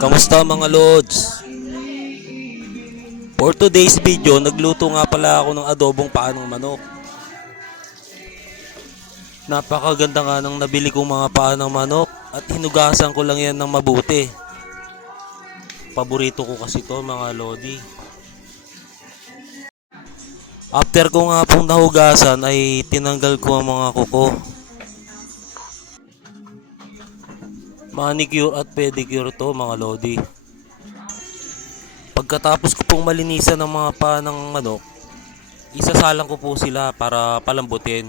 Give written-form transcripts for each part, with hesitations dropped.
Kamusta mga lods? For today's video, nagluto nga pala ako ng adobong paa ng manok. Napakaganda nga ng nabili kong mga paa ng manok at hinugasan ko lang yan ng mabuti. Paborito ko kasi to mga lodi. After ko nga pong nahugasan ay tinanggal ko ang mga kuko. Manicure at pedicure to mga lodi. Pagkatapos ko pong malinisan ng mga paa ng manok, isasalang ko po sila para palambutin.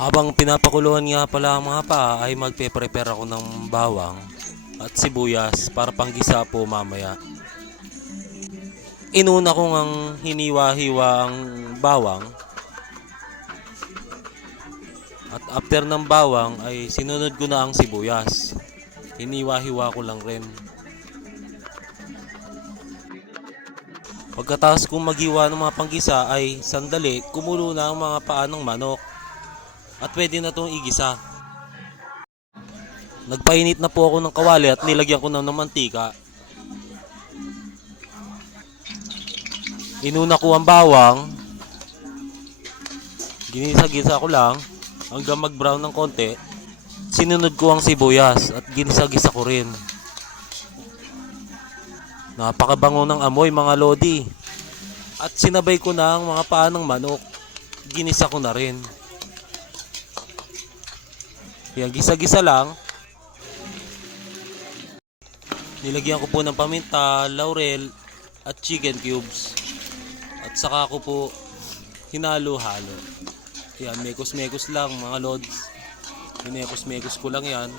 Habang pinapakuluan nga pala ang mga paa ay magpe-prepare ako ng bawang at sibuyas para panggisa po mamaya. Inuna ko ngang hiniwa-hiwa ang bawang. At after ng bawang ay sinunod ko na ang sibuyas. Hiniwa-hiwa ko lang rin. Pagkatapos kong maghiwa ng mga panggisa ay sandali kumulo na ang mga paa ng manok. At pwede na itong igisa. Nagpainit na po ako ng kawali at nilagyan ko na ng mantika. Inuna ko ang bawang. Ginisa-gisa ko lang hanggang mag-brown ng konti. Sinunod ko ang sibuyas at ginisa-gisa ko rin. Napakabango ng amoy mga lodi. At sinabay ko na ang mga paa ng manok. Ginisa ko na rin. Yan, gisa-gisa lang. Nilagyan ko po ng paminta, laurel at chicken cubes. At saka ko po hinalo-halo. Yan, mekos-mekos lang mga lods. Minekos-mekos ko lang yan.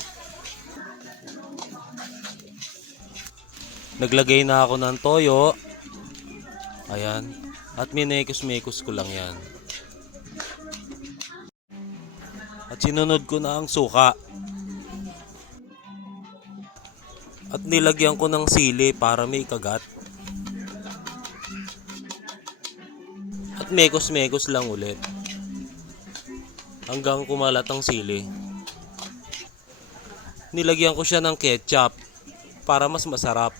Naglagay na ako ng toyo. Ayan. At minekos-mekos ko lang yan. At sinunod ko na ang suka. At nilagyan ko ng sili para may kagat. At mekos-mekos lang ulit. Hanggang kumalat ang sili. Nilagyan ko siya ng ketchup para mas masarap.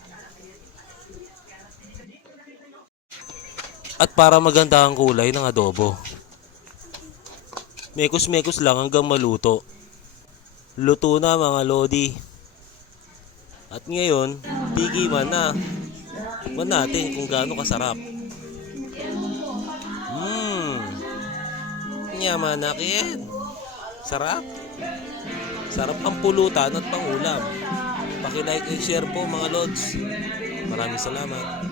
At para maganda ang kulay ng adobo. Mekos-mekos lang hanggang maluto. Luto na mga lodi. At ngayon, tigiman na. Tikman natin kung gaano kasarap. Nyamanakin. Sarap. Sarap ang pulutan at pangulam. Paki-like and share po mga lods. Maraming salamat.